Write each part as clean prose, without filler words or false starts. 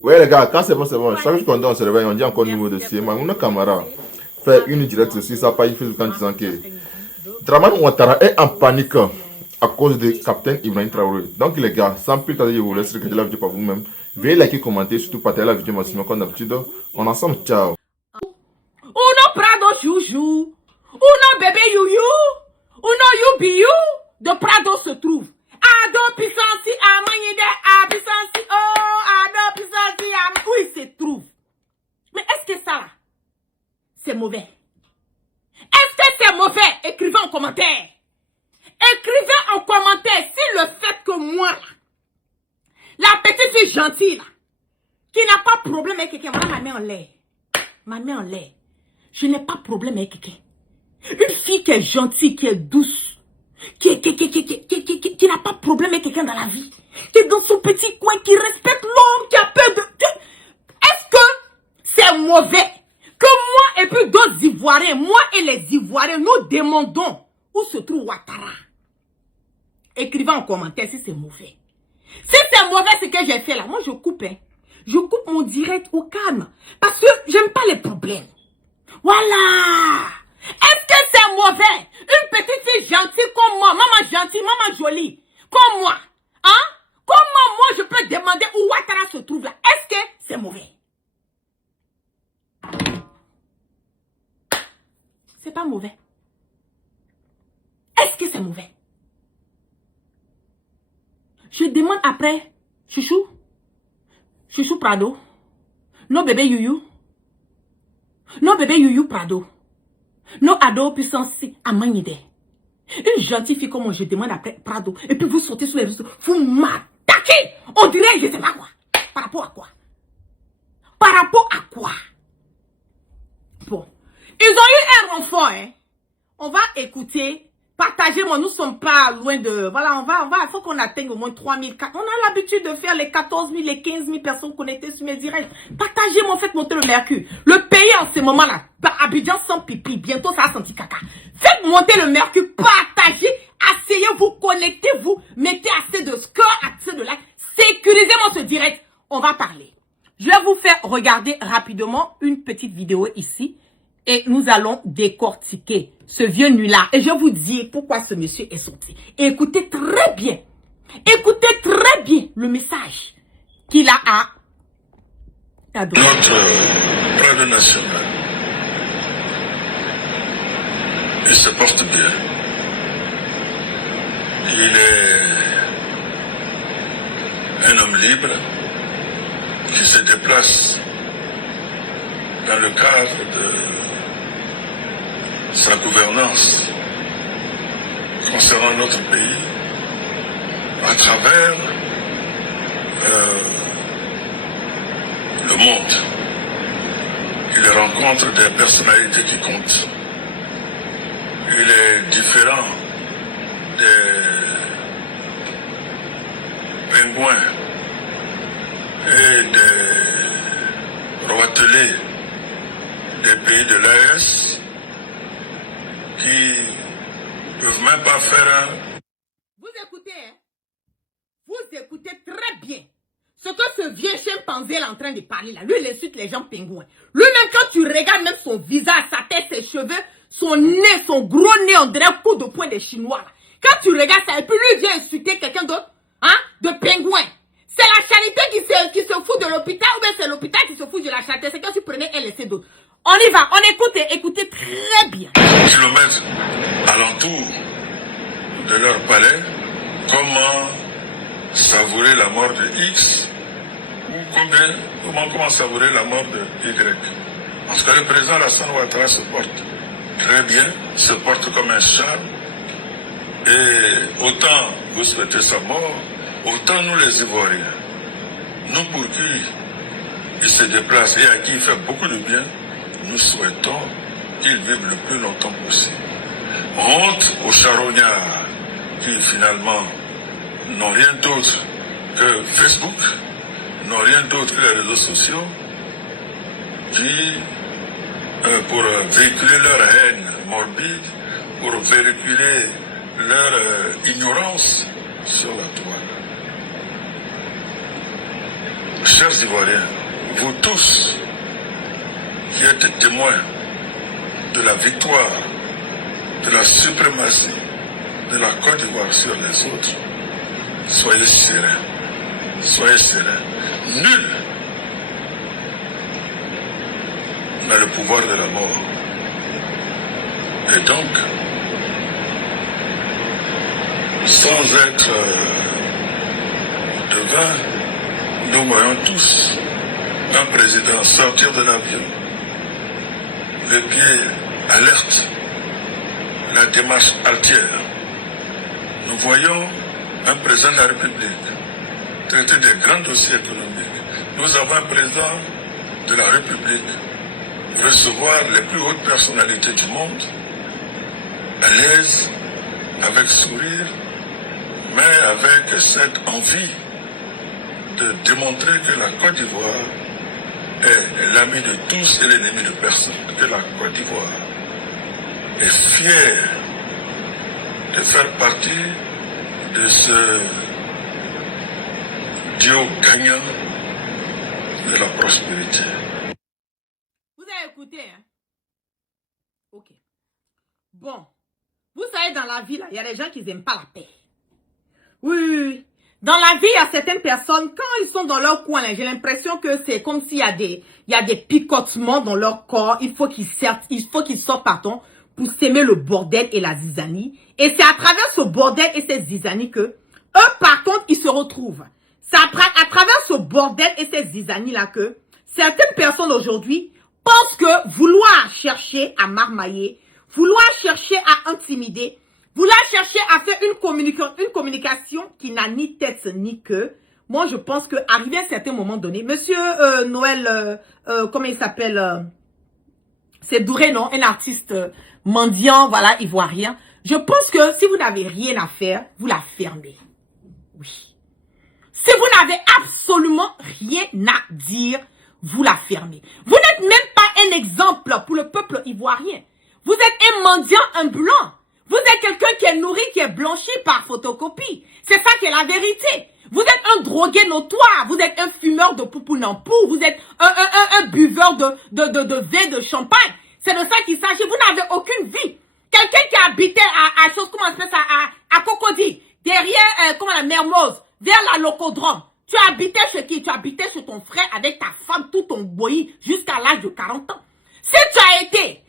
Ouais, les gars, quand c'est bon, c'est bon. Chaque jour qu'on dort, on se réveille, on dit encore nouveau dossier. Mais mon camarade fait une directe sur sa page Facebook en disant que Dramane Ouattara est en panique à cause de Capitaine Ibrahim Traoré. Donc, les gars, sans plus tarder, je vous laisse regarder la vidéo par vous-même. Veuillez liker, commenter, surtout partager la vidéo maximum comme d'habitude. On est ensemble, ciao. Uno Prado Chouchou, Uno bébé Youyou, Uno Yubiou, de Prado se trouve. Ado Pissansi, Amanide, A Pissansi, oh, Ado Pissansi, où il se trouve. Mais est-ce que ça là, c'est mauvais? Est-ce que c'est mauvais? Écrivez en commentaire. Écrivez en commentaire si le fait que moi, là, la petite fille gentille, là, qui n'a pas de problème avec quelqu'un, voilà ma main en l'air. Ma main en l'air. Je n'ai pas de problème avec quelqu'un. Une fille qui est gentille, qui est douce, qui n'a pas de problème avec quelqu'un dans la vie, qui est dans son petit coin, qui respecte l'homme, qui a peur de... Est-ce que c'est mauvais que moi et puis d'autres Ivoiriens, moi et les Ivoiriens, nous demandons où se trouve Ouattara? Écrivez en commentaire si c'est mauvais. Si c'est mauvais ce que j'ai fait là, moi je coupe, hein. Je coupe mon direct au calme. Parce que j'aime pas les problèmes. Voilà. Est-ce que c'est mauvais? Une petite fille gentille comme moi, maman gentille, maman jolie, comme moi. Hein? Comment moi je peux demander où Ouattara se trouve là? Est-ce que c'est mauvais? C'est pas mauvais. Est-ce que c'est mauvais? Je demande après, chouchou, chouchou Prado, non bébé Youyou, non bébé Youyou Prado, non ado puissance à Magnide. Une gentille fille comme moi, je demande après Prado, et puis vous sautez sur les réseaux, vous m'attaquez, on dirait je sais pas quoi. Par rapport à quoi? Par rapport à quoi? Bon, ils ont eu un renfort, hein. On va écouter. Partagez-moi, nous ne sommes pas loin de... Voilà, il faut qu'on atteigne au moins 3000. On a l'habitude de faire les 14 000, les 15 000 personnes connectées sur mes directs. Partagez-moi, faites monter le mercure. Le pays en ce moment-là, Abidjan sans pipi, bientôt ça a senti caca. Faites monter le mercure, partagez, asseyez-vous, connectez-vous, mettez assez de score, assez de likes, sécurisez-moi ce direct. On va parler. Je vais vous faire regarder rapidement une petite vidéo ici. Et nous allons décortiquer ce vieux nuit-là. Et je vais vous dire pourquoi ce monsieur est sorti. Et écoutez très bien. Écoutez très bien le message qu'il a à donner. Notre Prado national, il se porte bien. Il est un homme libre qui se déplace dans le cadre de sa gouvernance concernant notre pays à travers le monde. Il rencontre des personnalités qui comptent. Il est différent des pingouins et des roitelets des pays de l'AES qui peuvent même pas faire un... Vous écoutez, hein? Vous écoutez très bien ce que ce vieux chimpanzé est en train de parler là. Lui, il insulte les gens pingouins. Lui-même, quand tu regardes même son visage, sa tête, ses cheveux, son nez, son gros nez, on dirait un coup de poing des Chinois là. Quand tu regardes ça, et puis lui, il vient insulter quelqu'un d'autre, hein, de pingouin. C'est la charité qui se fout de l'hôpital, ou bien c'est l'hôpital qui se fout de la charité. C'est quand tu prenais un laisser d'autres. On y va, on écoute et écoutez très bien. Kilomètres alentour de leur palais, comment savourer la mort de X ou comment savourer la mort de Y. Parce que le président Alassane Ouattara se porte très bien, se porte comme un charme. Et autant vous souhaitez sa mort, autant nous les Ivoiriens, nous pour qui il se déplace et à qui il fait beaucoup de bien, nous souhaitons qu'il vive le plus longtemps possible. Honte aux charognards qui finalement n'ont rien d'autre que Facebook, n'ont rien d'autre que les réseaux sociaux, qui, pour véhiculer leur haine morbide, pour véhiculer leur ignorance sur la toile. chers Ivoiriens, vous tous qui êtes témoins de la victoire, de la suprématie de la Côte d'Ivoire sur les autres, soyez sereins. Soyez sereins. Nul n'a le pouvoir de la mort. Et donc, sans être devin, nous voyons tous un président sortir de l'avion, le pied alerte, la démarche altière. Nous voyons un président de la République traiter des grands dossiers économiques. Nous avons un président de la République recevoir les plus hautes personnalités du monde, à l'aise, avec sourire, mais avec cette envie de démontrer que la Côte d'Ivoire est l'ami de tous et l'ennemi de personne, que la Côte d'Ivoire est fière de faire partie de ce duo gagnant de la prospérité. Vous avez écouté, hein? Ok. Bon. Vous savez, dans la vie, il y a des gens qui n'aiment pas la paix. Oui, oui, oui. Dans la vie, il y a certaines personnes, quand ils sont dans leur coin, j'ai l'impression que c'est comme s'il y a des picotements dans leur corps. Il faut qu'ils sortent, pardon, pour s'aimer le bordel et la zizanie. Et c'est à travers ce bordel et cette zizanie que, eux, par contre, ils se retrouvent. C'est à travers ce bordel et cette zizanie-là que certaines personnes aujourd'hui pensent que vouloir chercher à marmailler, vouloir chercher à intimider, vouloir chercher à faire une communication qui n'a ni tête ni queue. Moi, je pense qu'arrivé à un certain moment donné, monsieur Noël, comment il s'appelle, c'est Douré, non? Un artiste mendiant, voilà, ivoirien. Je pense que si vous n'avez rien à faire, vous la fermez. Oui. Si vous n'avez absolument rien à dire, vous la fermez. Vous n'êtes même pas un exemple pour le peuple ivoirien. Vous êtes un mendiant ambulant. Vous êtes quelqu'un qui est nourri, qui est blanchi par photocopie. C'est ça qui est la vérité. Vous êtes un drogué notoire. Vous êtes un fumeur de poupounampo. Vous êtes un buveur de vin de champagne. C'est de ça qu'il s'agit. Vous n'avez aucune vie. Quelqu'un qui habitait à chose, comment on appelle ça, à Cocody, derrière, la Mermoz, vers la Locodrome. Tu habitais chez qui? Tu habitais chez ton frère avec ta femme, tout ton boyi, jusqu'à l'âge de 40 ans. Si tu as été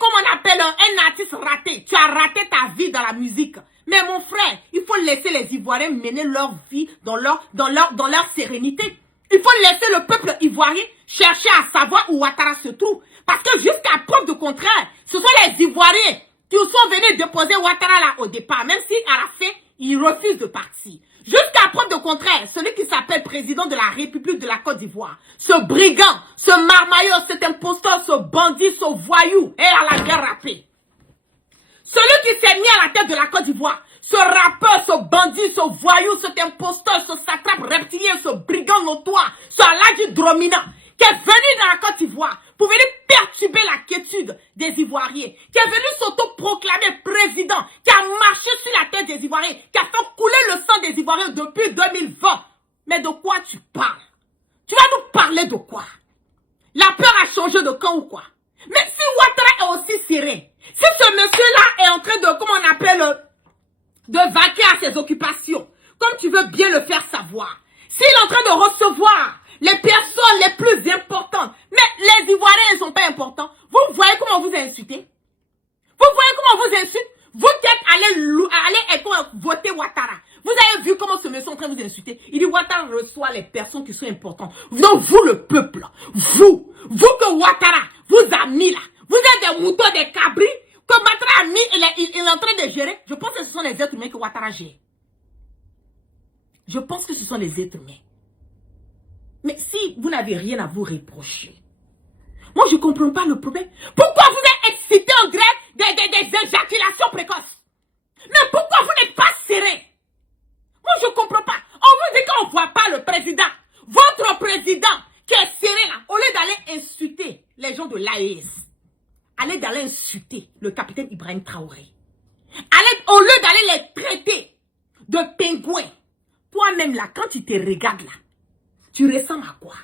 comment on appelle un artiste raté, tu as raté ta vie dans la musique. Mais mon frère, il faut laisser les Ivoiriens mener leur vie dans leur sérénité. Il faut laisser le peuple ivoirien chercher à savoir où Ouattara se trouve. Parce que jusqu'à preuve de contraire, ce sont les Ivoiriens qui sont venus déposer Ouattara là au départ, même si à la fin, il refuse de partir. Jusqu'à preuve de contraire, celui qui s'appelle président de la République de la Côte d'Ivoire, ce brigand, ce marmailleur, cet imposteur, ce bandit, ce voyou, et à la guerre rapée. Celui qui s'est mis à la tête de la Côte d'Ivoire, ce rappeur, ce bandit, ce voyou, cet imposteur, ce satrape reptilien, ce brigand notoire, ce Aladji Dromina, qui est venu dans la Côte d'Ivoire pour venir perturber la quiétude des Ivoiriens, qui est venu s'auto-proclamer président, qui a marché sur la tête des Ivoiriens, qui a fait couler le sang des Ivoiriens depuis 2020. Mais de quoi tu parles? Tu vas nous parler de quoi? La peur a changé de camp ou quoi? Mais si Ouattara est aussi serein, si ce monsieur-là est en train de, comment on appelle, de vaquer à ses occupations, comme tu veux bien le faire savoir, s'il est en train de recevoir les personnes les plus importantes, mais les Ivoiriens ne sont pas importants, vous voyez comment vous insultez? Vous voyez comment vous insultez? Vous êtes allé voter Ouattara. Vous avez vu comment ce monsieur est en train de vous insulter? Il dit Ouattara reçoit les personnes qui sont importantes. Donc vous le peuple, vous que Ouattara vous a mis là, vous êtes des moutons, des cabris, que Ouattara a mis, il est en train de gérer. Je pense que ce sont les êtres humains que Ouattara gère. Je pense que ce sont les êtres humains. Mais si vous n'avez rien à vous reprocher, moi je ne comprends pas le problème. Pourquoi vous êtes excité en grève des éjaculations précoces? Mais pourquoi vous n'êtes pas serré? Moi je ne comprends pas. On vous dit qu'on ne voit pas le président. Votre président qui est serré là, au lieu d'aller insulter les gens de l'AES, allez d'aller insulter le capitaine Ibrahim Traoré. Au lieu d'aller les traiter de pingouins, toi-même là, quand tu te regardes là, Tu ressembles à quoi?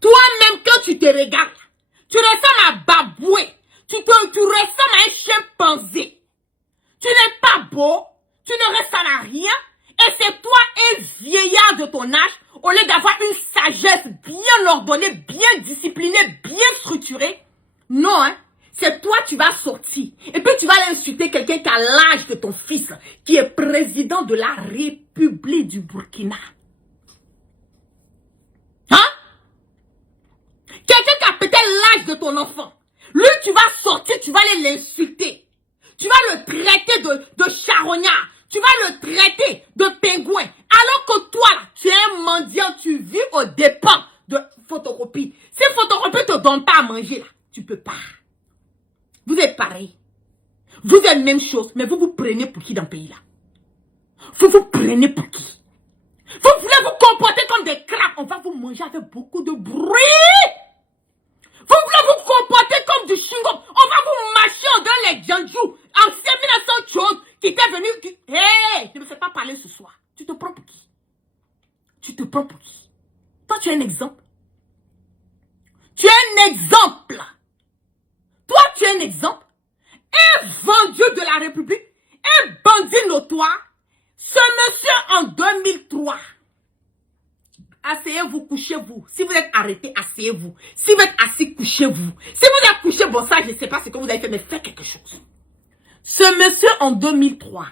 Toi-même, quand tu te regardes, tu ressembles à Baboué. Tu ressembles à un chimpanzé. Tu n'es pas beau. Tu ne ressembles à rien. Et c'est toi, un vieillard de ton âge, au lieu d'avoir une sagesse bien ordonnée, bien disciplinée, bien structurée. Non, hein. C'est toi, tu vas sortir. Et puis tu vas insulter quelqu'un qui a l'âge de ton fils, qui est président de la République du Burkina. Hein? Quelqu'un qui a peut-être l'âge de ton enfant. Lui, tu vas sortir, tu vas aller l'insulter. Tu vas le traiter de charognard. Tu vas le traiter de pingouin. Alors que toi, là, tu es un mendiant, tu vis aux dépens de photocopie. Si photocopie ne te donne pas à manger, là, tu peux pas. Vous êtes pareil. Vous êtes la même chose, mais vous vous prenez pour qui dans le pays là? Vous vous prenez pour qui? Vous voulez vous comporter comme des crabes. On va vous manger avec beaucoup de bruit. Vous voulez vous comporter comme du chewing-gum. On va vous mâcher dans les janjou. En 5900 choses qui était venu. Hé, ne me fais pas parler ce soir. Tu te prends pour qui? Tu te prends pour qui? Toi, tu es un exemple. Tu es un exemple. Toi, tu es un exemple. Un vendu de la République. Un bandit notoire. Ce monsieur en 2003. Asseyez-vous, couchez-vous. Si vous êtes arrêté, asseyez-vous. Si vous êtes assis, couchez-vous. Si vous êtes couché, bon ça, je ne sais pas ce que vous avez fait, mais faites quelque chose. Ce monsieur en 2003,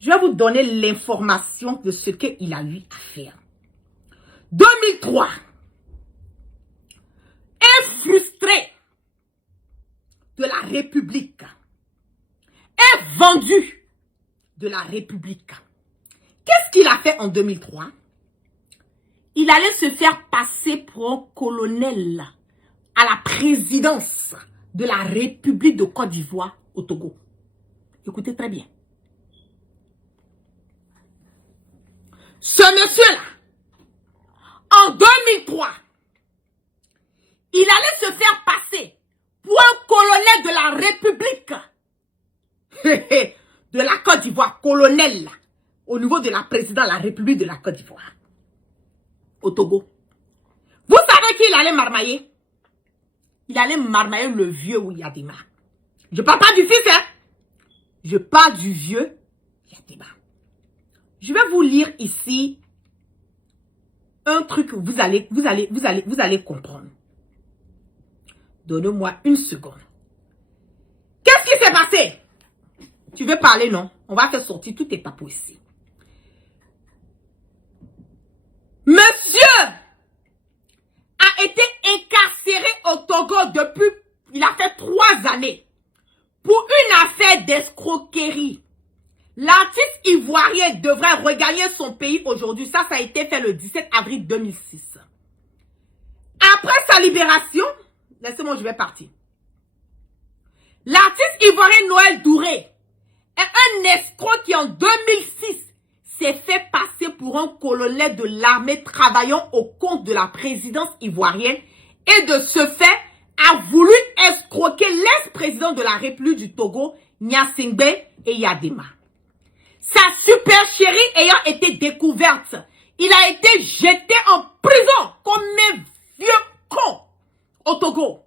je vais vous donner l'information de ce qu'il a eu à faire. 2003, un frustré de la République, un vendu de la République. Qu'est-ce qu'il a fait en 2003? Il allait se faire passer pour un colonel à la présidence de la République de Côte d'Ivoire au Togo. Écoutez très bien. Ce monsieur-là, en 2003, il allait se faire passer pour un colonel de la République de la Côte d'Ivoire, colonel, au niveau de la présidence de la République de la Côte d'Ivoire, au Togo. Vous savez qui il allait marmailler? Il allait marmailler le vieux Ouyadema. Je parle pas du fils, hein? Je parle du vieux Ouyadema. Je vais vous lire ici un truc que vous allez comprendre. Donnez-moi une seconde. Qu'est-ce qui s'est passé? Tu veux parler, non? On va faire sortir tous tes papous ici. Monsieur a été incarcéré au Togo depuis, il a fait 3 années pour une affaire d'escroquerie. L'artiste ivoirien devrait regagner son pays aujourd'hui. Ça a été fait le 17 avril 2006. Après sa libération, laissez-moi, je vais partir. L'artiste ivoirien Noël Douré est un escroc qui en 2006 s'est fait passer pour un colonel de l'armée travaillant au compte de la présidence ivoirienne et de ce fait a voulu escroquer l'ex-président de la République du Togo, Gnassingbé et Yadema. Sa super chérie ayant été découverte, il a été jeté en prison comme un vieux con au Togo,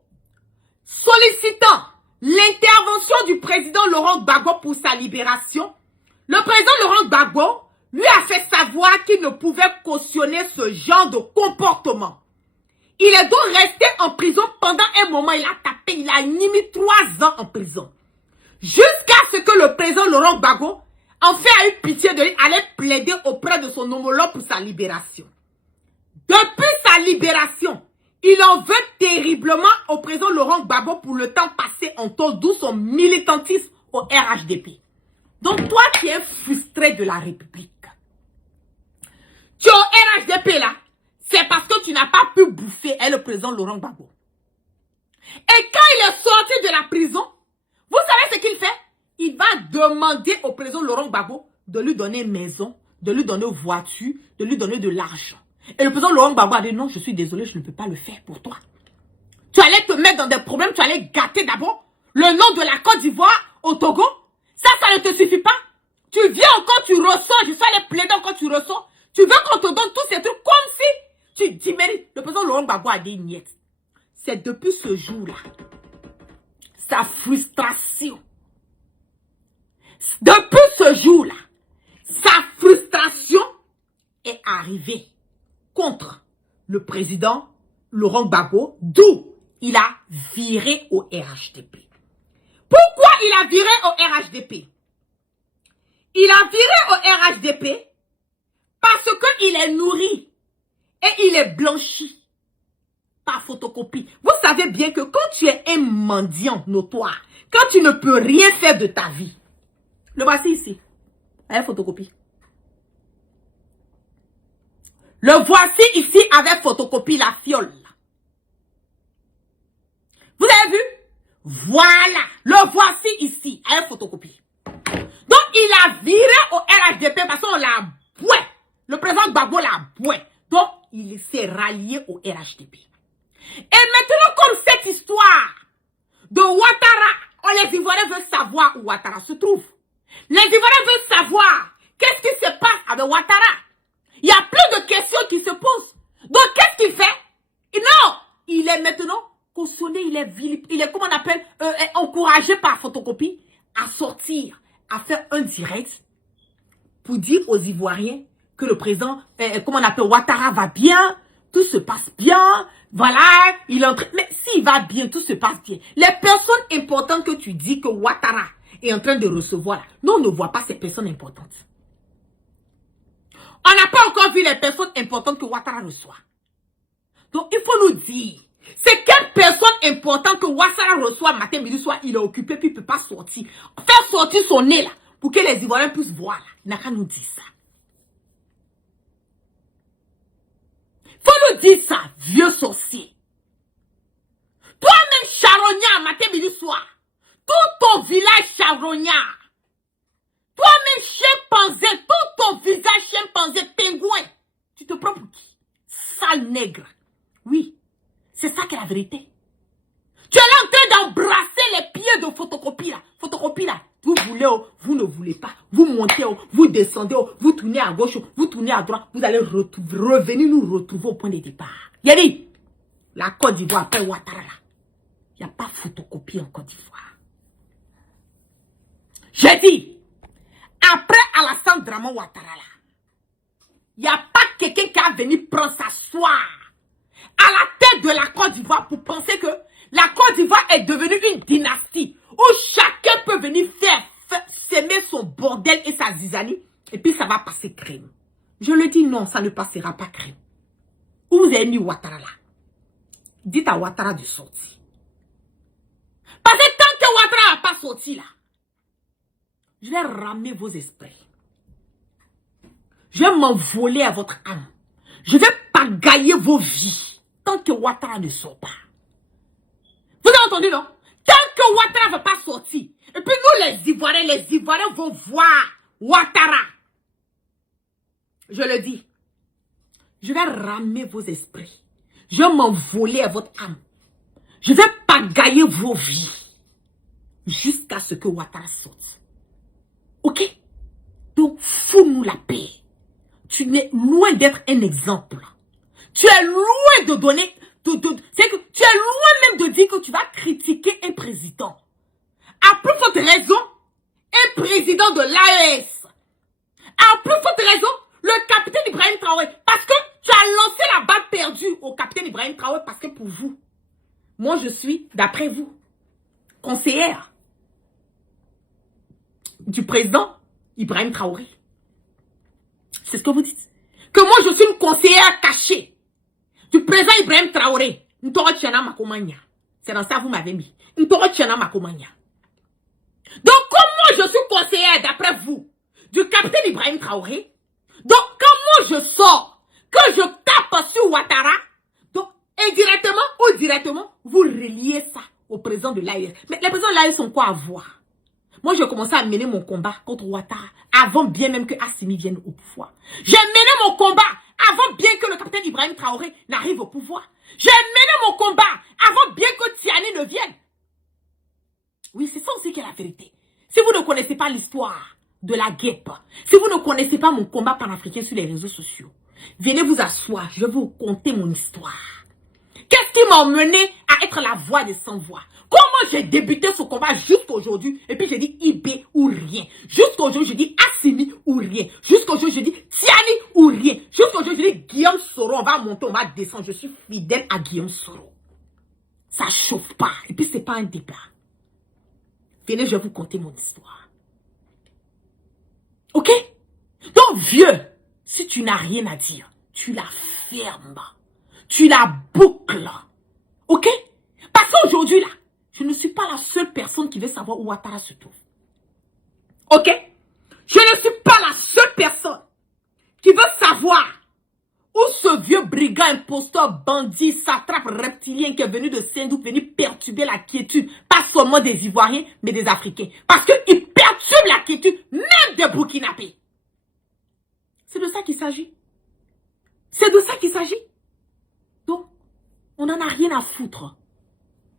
sollicitant l'intervention du président Laurent Gbagbo pour sa libération. Le président Laurent Gbagbo lui a fait savoir qu'il ne pouvait cautionner ce genre de comportement. Il est donc resté en prison pendant un moment. Il a tapé, il a mis 3 ans en prison. Jusqu'à ce que le président Laurent Gbagbo en fait a eu pitié de lui, allait plaider auprès de son homologue pour sa libération. Depuis sa libération, il en veut terriblement au président Laurent Gbagbo pour le temps passé en tôle, d'où son militantisme au RHDP. Donc toi qui es frustré de la République, tu es au RHDP là, c'est parce que tu n'as pas pu bouffer le président Laurent Gbagbo. Et quand il est sorti de la prison, vous savez ce qu'il fait? Il va demander au président Laurent Gbagbo de lui donner une maison, de lui donner une voiture, de lui donner de l'argent. Et le président Laurent Gbagbo a dit non, je suis désolé, je ne peux pas le faire pour toi. Tu allais te mettre dans des problèmes, tu allais gâter d'abord le nom de la Côte d'Ivoire au Togo. Ça ne te suffit pas. Tu viens encore, tu ressors, je suis allé plaider encore, tu ressors. Tu veux qu'on te donne tous ces trucs comme si tu dis, mais le président Laurent Gbagbo a des miettes. C'est depuis ce jour-là, sa frustration. Depuis ce jour-là, sa frustration est arrivée contre le président Laurent Gbagbo, d'où il a viré au RHDP. Pourquoi il a viré au RHDP? Il a viré au RHDP parce qu'il est nourri et il est blanchi par photocopie. Vous savez bien que quand tu es un mendiant notoire, quand tu ne peux rien faire de ta vie, le voici ici, avec photocopie. Le voici ici avec photocopie, la fiole. Vous avez vu? Voilà, le voici ici avec photocopie. Donc, il a viré au RHDP parce qu'on l'a boué. Le président Gbagbo l'a boué. Donc, il s'est rallié au RHDP. Et maintenant, comme cette histoire de Ouattara, les Ivoiriens veulent savoir où Ouattara se trouve. Les Ivoiriens veulent savoir qu'est-ce qui se passe avec Ouattara. Il y a plein de questions qui se posent. Donc, qu'est-ce qu'il fait? Non, il est maintenant cautionné, il est comment on appelle, encouragé par photocopie à sortir, à faire un direct pour dire aux Ivoiriens que le président, comment on appelle, Ouattara va bien, tout se passe bien, voilà, il est en train, mais s'il va bien, tout se passe bien. Les personnes importantes que tu dis que Ouattara est en train de recevoir, là, nous on ne voit pas ces personnes importantes. On n'a pas encore vu les personnes importantes que Ouattara reçoit. Donc il faut nous dire, c'est quelle personne importante que Ouattara reçoit matin, midi, soir, il est occupé, puis il ne peut pas sortir. Faire sortir son nez là, pour que les Ivoiriens puissent voir là. Il n'a qu'à nous dire ça. Faut nous dire ça, vieux sorcier. Toi-même charognard, matin, midi, soir. Tout ton village charognard. Toi-même chimpanzé, tout ton visage chimpanzé, pingouin. Tu te prends pour qui? Sale nègre. Oui, c'est ça qui est la vérité. Tu es là en train d'embrasser les pieds de photocopie là. Photocopie là. Vous voulez, vous ne voulez pas. Vous montez, vous descendez, vous tournez à gauche, vous tournez à droite. Vous allez revenir nous retrouver au point de départ. Yadi, la Côte d'Ivoire après Ouattara là. Il n'y a pas photocopie en Côte d'Ivoire. J'ai dit, après Alassane Dramane Ouattara là, il n'y a pas quelqu'un qui a venu prendre s'asseoir à la tête de la Côte d'Ivoire pour penser que la Côte d'Ivoire est devenue une dynastie où chacun peut venir faire s'aimer son bordel et sa zizanie et puis ça va passer crème. Je le dis non, ça ne passera pas crème. Où vous avez mis Ouattara là? Dites à Ouattara de sortir. Parce que tant que Ouattara n'a pas sorti là, je vais ramener vos esprits. Je vais m'envoler à votre âme. Je vais pagailler vos vies tant que Ouattara ne sort pas. Vous avez entendu, non? Tant que Ouattara ne va pas sortir. Et puis nous, les Ivoiriens vont voir Ouattara. Je le dis. Je vais ramener vos esprits. Je vais m'envoler à votre âme. Je vais pagailler vos vies. Jusqu'à ce que Ouattara sorte. Ok? Donc, fous-nous la paix. Tu es loin d'être un exemple. Tu es loin de donner... c'est que tu es loin même de dire que tu vas critiquer un président. À plus forte raison, un président de l'AES. À plus forte raison, le capitaine Ibrahim Traoré. Parce que tu as lancé la balle perdue au capitaine Ibrahim Traoré parce que pour vous, moi je suis, d'après vous, conseillère du président Ibrahim Traoré. C'est ce que vous dites. Que moi je suis une conseillère cachée du président Ibrahim Traoré. C'est dans ça que vous m'avez mis. Donc comme moi je suis conseillère d'après vous du capitaine Ibrahim Traoré, donc quand moi je sors, que je tape sur Ouattara, donc indirectement ou directement, vous reliez ça au président de l'AES. Mais les présidents de l'AES sont quoi à voir? Moi, j'ai commencé à mener mon combat contre Ouattara avant bien même que Assimi vienne au pouvoir. J'ai mené mon combat avant bien que le capitaine Ibrahim Traoré n'arrive au pouvoir. J'ai mené mon combat avant bien que Tiani ne vienne. Oui, c'est ça aussi qui est la vérité. Si vous ne connaissez pas l'histoire de la guêpe. Si vous ne connaissez pas mon combat panafricain sur les réseaux sociaux, venez vous asseoir, je vais vous conter mon histoire. Qu'est-ce qui m'a mené à être la voix des sans-voix? Comment j'ai débuté ce combat jusqu'à aujourd'hui? Et puis j'ai dit IB ou rien. Jusqu'à aujourd'hui, je dis Assimi ou rien. Jusqu'à aujourd'hui, je dis Tiani ou rien. Jusqu'à aujourd'hui, je dis Guillaume Soro. On va monter, on va descendre. Je suis fidèle à Guillaume Soro. Ça chauffe pas. Et puis c'est pas un débat. Venez, je vais vous conter mon histoire. Ok? Donc vieux, si tu n'as rien à dire, tu la fermes. Tu la boucles. Ok? Parce qu'aujourd'hui là, je ne suis pas la seule personne qui veut savoir où Ouattara se trouve. Ok? Je ne suis pas la seule personne qui veut savoir où ce vieux brigand, imposteur, bandit, satrape, reptilien qui est venu de Saint-Doux, venu perturber la quiétude, pas seulement des Ivoiriens, mais des Africains. Parce qu'il perturbe la quiétude, même des Burkinabés. C'est de ça qu'il s'agit. C'est de ça qu'il s'agit. Donc, on n'en a rien à foutre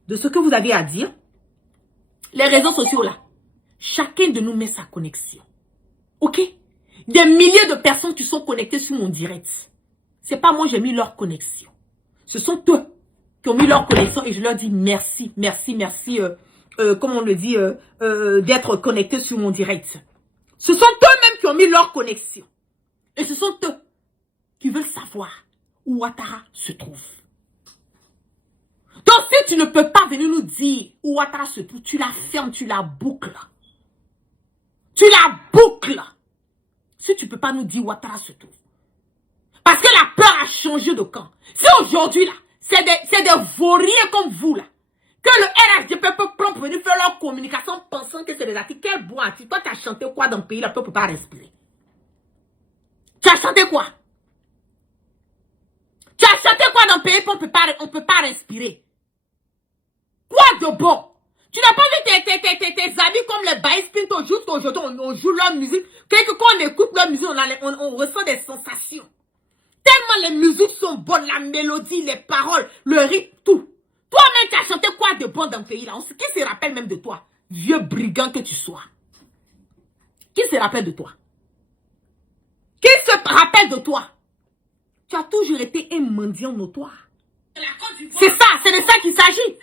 de ce que vous avez à dire. Les réseaux sociaux là, chacun de nous met sa connexion. Ok? Des milliers de personnes qui sont connectées sur mon direct. C'est pas moi j'ai mis leur connexion. Ce sont eux qui ont mis leur connexion et je leur dis merci, merci, merci, comme on le dit, d'être connectés sur mon direct. Ce sont eux-mêmes qui ont mis leur connexion. Et ce sont eux qui veulent savoir où Ouattara se trouve. Donc, si tu ne peux pas venir nous dire où Ouattara se trouve, tu la fermes, tu la boucles. Tu la boucles. Si tu ne peux pas nous dire où Ouattara se trouve. Parce que la peur a changé de camp. Si aujourd'hui, là, c'est des vauriens comme vous, là, que le RHDP peut prendre pour venir faire leur communication pensant que c'est des articles. Quel bon article. Toi, tu as chanté quoi dans le pays, là, le peuple ne peut pas respirer. Tu as chanté quoi? Tu as chanté quoi dans le pays, on ne peut pas respirer. Quoi de bon? Tu n'as pas vu tes amis comme les Baïs Pinto jusqu'à aujourd'hui, on joue leur musique. Quand on écoute leur musique, on ressent des sensations. Tellement les musiques sont bonnes, la mélodie, les paroles, le rythme, tout. Toi-même, tu as chanté quoi de bon dans le pays là? Qui se rappelle même de toi? Vieux brigand que tu sois. Qui se rappelle de toi? Qui se rappelle de toi? Tu as toujours été un mendiant notoire. C'est ça, c'est de ça qu'il s'agit.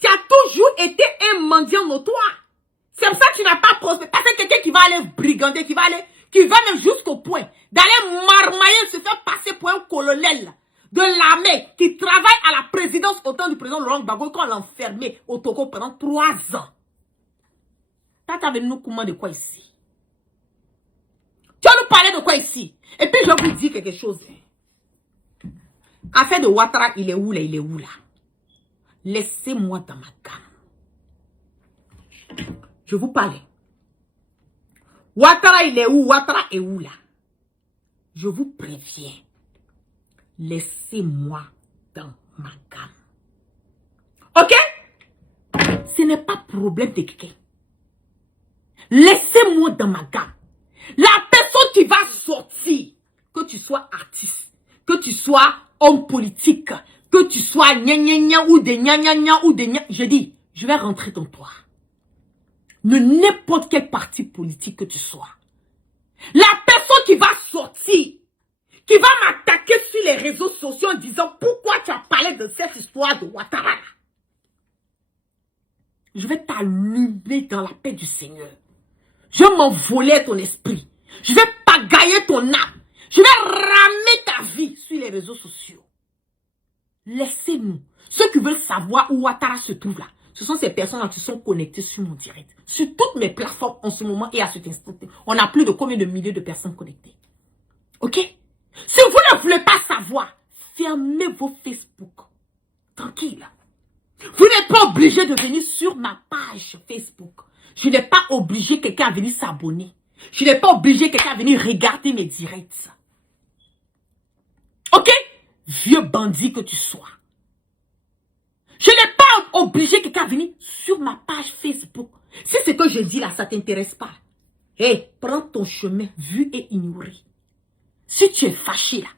Tu as toujours été un mendiant notoire. C'est pour ça que tu n'as pas prospéré. Parce que quelqu'un qui va aller brigander, qui va même jusqu'au point d'aller marmailler, se faire passer pour un colonel de l'armée qui travaille à la présidence au temps du président Laurent Gbagbo qu'on l'a enfermé au Togo pendant 3 ans. Tu as venu nous commander de quoi ici? Tu vas nous parler de quoi ici? Et puis je vais vous dire quelque chose. Affaire de Ouattara, il est où là? Il est où là? Laissez-moi dans ma gamme. Je vous parle. Ouattara, il est où? Ouattara est où là? Je vous préviens. Laissez-moi dans ma gamme. Ok? Ce n'est pas problème de quelqu'un. Laissez-moi dans ma gamme. La personne qui va sortir, que tu sois artiste, que tu sois homme politique, que tu sois gna gna gna ou des gna gna gna ou des gna, je dis, je vais rentrer dans toi. Ne n'importe quel parti politique que tu sois. La personne qui va sortir, qui va m'attaquer sur les réseaux sociaux en disant pourquoi tu as parlé de cette histoire de Ouattara. Je vais t'allumer dans la paix du Seigneur. Je vais m'envoler ton esprit. Je vais pagailler ton âme. Je vais ramer ta vie sur les réseaux sociaux. Laissez-nous. Ceux qui veulent savoir où Ouattara se trouve là, ce sont ces personnes-là qui sont connectées sur mon direct. Sur toutes mes plateformes en ce moment et à cet instant. On a plus de combien de milliers de personnes connectées. Ok? Si vous ne voulez pas savoir, fermez vos Facebook. Tranquille. Vous n'êtes pas obligé de venir sur ma page Facebook. Je n'ai pas obligé quelqu'un à venir s'abonner. Je n'ai pas obligé quelqu'un à venir regarder mes directs. Ok? Vieux bandit que tu sois. Je n'ai pas obligé quelqu'un à venir sur ma page Facebook. Si ce que je dis là, ça ne t'intéresse pas. Hé, prends ton chemin vu et ignoré. Si tu es fâché là,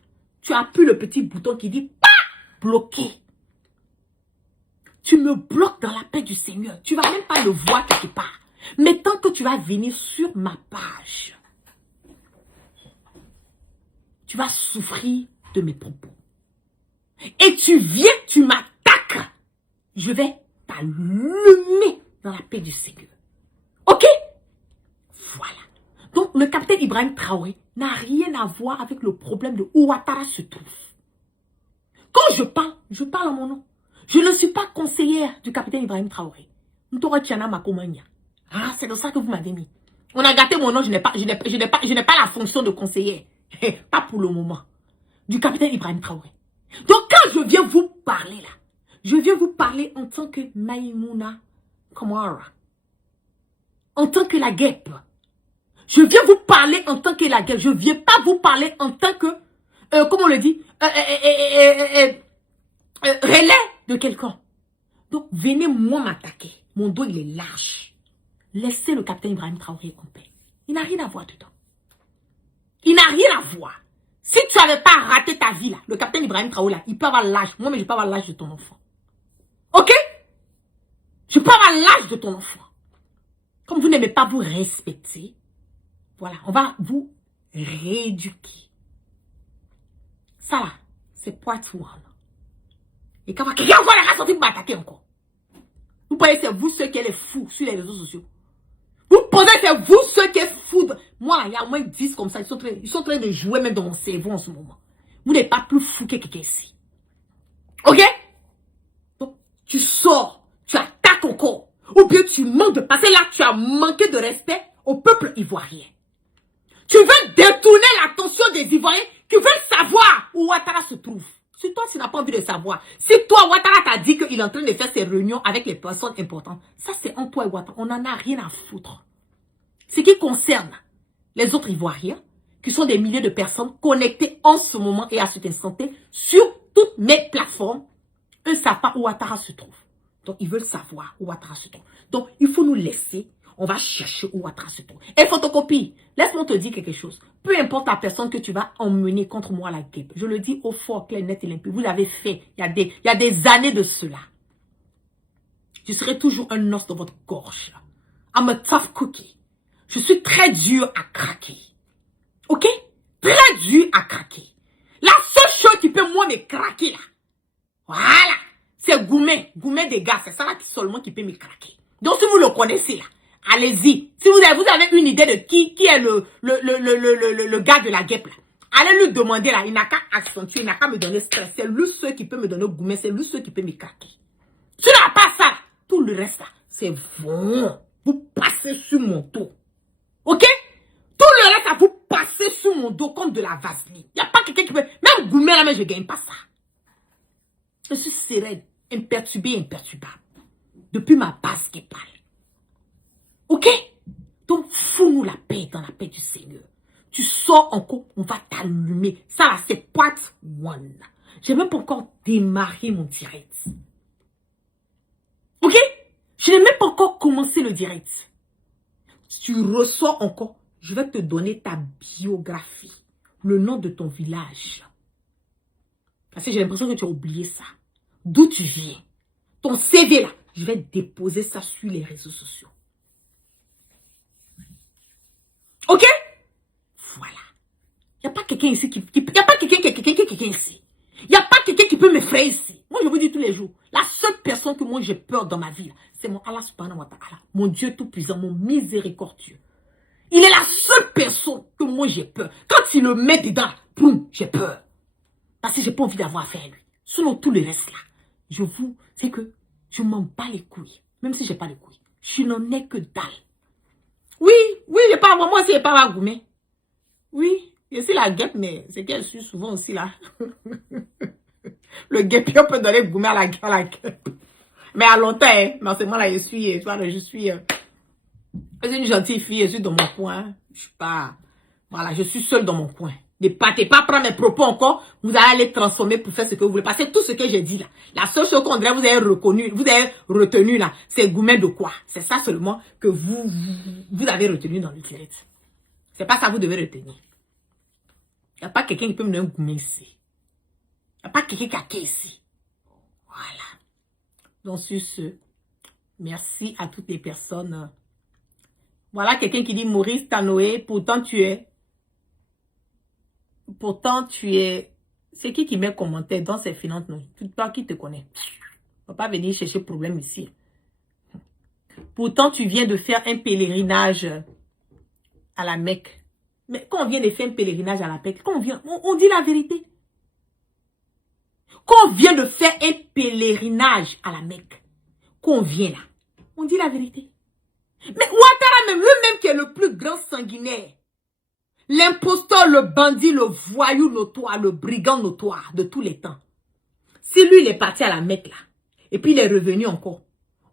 tu appuies le petit bouton qui dit pas bloqué. Tu me bloques dans la paix du Seigneur. Tu ne vas même pas le voir quelque part. Mais tant que tu vas venir sur ma page, tu vas souffrir de mes propos. Et tu viens, tu m'attaques. Je vais t'allumer dans la paix du Seigneur. Ok? Voilà. Donc, le capitaine Ibrahim Traoré n'a rien à voir avec le problème de où Ouattara se trouve. Quand je parle à mon nom. Je ne suis pas conseillère du capitaine Ibrahim Traoré. Ah, c'est de ça que vous m'avez mis. On a gâté mon nom, je n'ai pas la fonction de conseillère. Pas pour le moment. Du capitaine Ibrahim Traoré. Donc, quand je viens vous parler là, je viens vous parler en tant que Maïmouna Kamara. En tant que la guêpe. Je viens vous parler en tant que la guêpe. Je ne viens pas vous parler en tant que, comment on le dit, relais de quelqu'un. Donc, venez moi m'attaquer. Mon dos, il est large. Laissez le capitaine Ibrahim Traoré en paix. Il n'a rien à voir dedans. Il n'a rien à voir. Si tu n'avais pas raté ta vie là, le capitaine Ibrahim Traoré là, il peut avoir l'âge. Moi, mais je peux avoir l'âge de ton enfant. Ok? Je peux avoir l'âge de ton enfant. Comme vous n'aimez pas vous respecter, voilà, on va vous rééduquer. Ça là, c'est part one. Et quand quelqu'un voit la race sortir pour m'attaquer encore. Vous pensez c'est vous ceux qui êtes les fous sur les réseaux sociaux. Vous pensez c'est vous ceux qui êtes fous. Moi là, il y a au moins 10 comme ça. Ils sont en train de jouer même dans mon cerveau en ce moment. Vous n'êtes pas plus fou que quelqu'un ici. Ok? Donc, tu sors, tu attaques encore. Ou bien tu manques de passer là, tu as manqué de respect au peuple ivoirien. Tu veux détourner l'attention des Ivoiriens qui veulent savoir où Ouattara se trouve. Si toi, tu n'as pas envie de savoir. Si toi, Ouattara t'a dit qu'il est en train de faire ses réunions avec les personnes importantes, ça c'est en toi et Ouattara. On n'en a rien à foutre. Ce qui concerne les autres Ivoiriens, qui sont des milliers de personnes connectées en ce moment et à cet instant T sur toutes mes plateformes, eux ne savent pas où Ouattara se trouve. Donc, ils veulent savoir où Ouattara se trouve. Donc, il faut nous laisser. On va chercher où Ouattara se trouve. Et photocopie, laisse-moi te dire quelque chose. Peu importe la personne que tu vas emmener contre moi à la guêpe. Je le dis au fort, clair, net et limpide. Vous l'avez fait. Il y a des années de cela. Je serai toujours un os dans votre gorge. I'm a tough cookie. Je suis très dur à craquer. Ok? Très dur à craquer. La seule chose qui peut moi me craquer là. Voilà. C'est Goumet. Goumet des gars. C'est ça là seulement qui peut me craquer. Donc si vous le connaissez là. Allez-y. Si vous avez une idée de qui est le gars de la guêpe là. Allez lui demander là. Il n'a qu'à accentuer. Il n'a qu'à me donner stress. C'est lui seul qui peut me donner Goumet. C'est lui seul qui peut me craquer. Si tu n'as pas ça là, tout le reste là, c'est bon. Vous passez sur mon dos. Ok? Tout le reste là, vous passez sur mon dos comme de la vaseline. Il n'y a pas quelqu'un qui peut... Même Goumet là, mais je ne gagne pas ça. Je suis sereine, imperturbée, imperturbable. Depuis ma base qui parle. Ok? Donc, fous-nous la paix dans la paix du Seigneur. Tu sors encore, on va t'allumer. Ça là, c'est part one. J'ai même pas encore démarré mon direct. Ok? Je n'ai même pas encore commencé le direct. Si tu ressors encore, je vais te donner ta biographie. Le nom de ton village. Parce que j'ai l'impression que tu as oublié ça. D'où tu viens. Ton CV là, je vais déposer ça sur les réseaux sociaux. Ok? Voilà. Il n'y a pas quelqu'un ici qui... Il n'y a pas quelqu'un ici. Il n'y a pas quelqu'un qui peut me faire ici. Moi, je vous dis tous les jours. La seule personne que moi j'ai peur dans ma vie, c'est mon Allah subhanahu wa ta'ala. Mon Dieu tout-puissant, mon miséricordieux. Il est la seule personne que moi j'ai peur. Quand il le met dedans, boum, j'ai peur. Parce que j'ai pas envie d'avoir affaire à lui. Sinon, tout le reste là, c'est que je m'en bats les couilles. Même si j'ai pas les couilles. Je n'en ai que dalle. Oui, j'ai pas moi aussi, j'ai pas à Goumet. Oui, je suis la guêpe, mais c'est qu'elle suit souvent aussi là. Le guêpion peut donner Goumet à la guêpe. Mais à longtemps, hein, mais c'est moi là, je suis une gentille fille, je suis dans mon coin. Je suis pas, voilà, je suis seule dans mon coin. Ne partez pas prendre mes propos encore, vous allez les transformer pour faire ce que vous voulez. Parce que tout ce que j'ai dit là, la seule chose qu'on dirait vous avez retenu là, c'est Goumet de quoi? C'est ça seulement que vous avez retenu dans le direct. C'est pas ça que vous devez retenir. Il n'y a pas quelqu'un qui peut me donner un Goumet ici. Il n'y a pas quelqu'un qui a quai ici. Voilà. Donc sur ce, merci à toutes les personnes Voilà quelqu'un qui dit Maurice Tanoé, pourtant tu es. C'est qui met commentaire dans ses finances, non? Toi qui te connais. On va pas venir chercher problème ici. Pourtant, tu viens de faire un pèlerinage à la Mecque. Mais quand on vient de faire un pèlerinage à la Mecque, quand on dit la vérité. Quand on vient de faire un pèlerinage à la Mecque, quand on vient là, on dit la vérité. Mais Ouattara même, lui-même qui est le plus grand sanguinaire, l'imposteur, le bandit, le voyou notoire, le brigand notoire de tous les temps. Si lui, il est parti à la Mecque là, et puis il est revenu encore,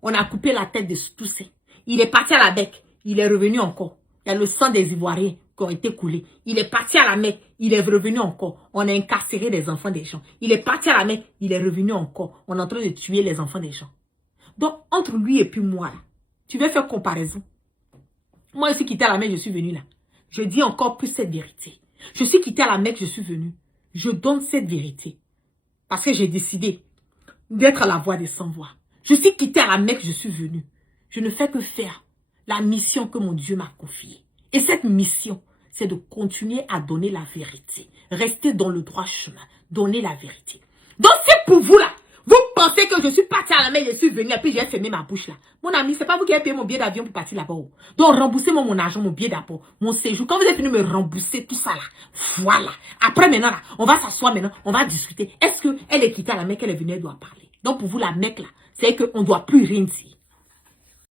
on a coupé la tête de tous ces. Il est parti à la Mecque, il est revenu encore. Il y a le sang des Ivoiriens qui ont été coulés. Il est parti à la Mecque, il est revenu encore. On a incarcéré des enfants des gens. Il est parti à la Mecque, il est revenu encore. On est en train de tuer les enfants des gens. Donc, entre lui et puis moi, là, tu veux faire comparaison. Moi, je suis quitté à la Mecque, je suis venu là. Je dis encore plus cette vérité. Je suis quitté à la Mecque, je suis venu. Je donne cette vérité. Parce que j'ai décidé d'être à la voix des sans-voix. Je suis quitté à la Mecque, je suis venu. Je ne fais que faire la mission que mon Dieu m'a confiée. Et cette mission, c'est de continuer à donner la vérité. Rester dans le droit chemin. Donner la vérité. Donc c'est pour vous là. Vous pensez que je suis parti à la Mecque, je suis venu et puis j'ai fermé ma bouche là. Mon ami, c'est pas vous qui avez payé mon billet d'avion pour partir là-bas. Donc remboursez-moi mon argent, mon billet d'abord, mon séjour. Quand vous êtes venu me rembourser tout ça là, voilà. Après maintenant là, on va s'asseoir maintenant, on va discuter. Est-ce qu'elle est quittée à la Mecque, elle est venue, elle doit parler. Donc pour vous la Mecque là, c'est qu'on ne doit plus rien dire.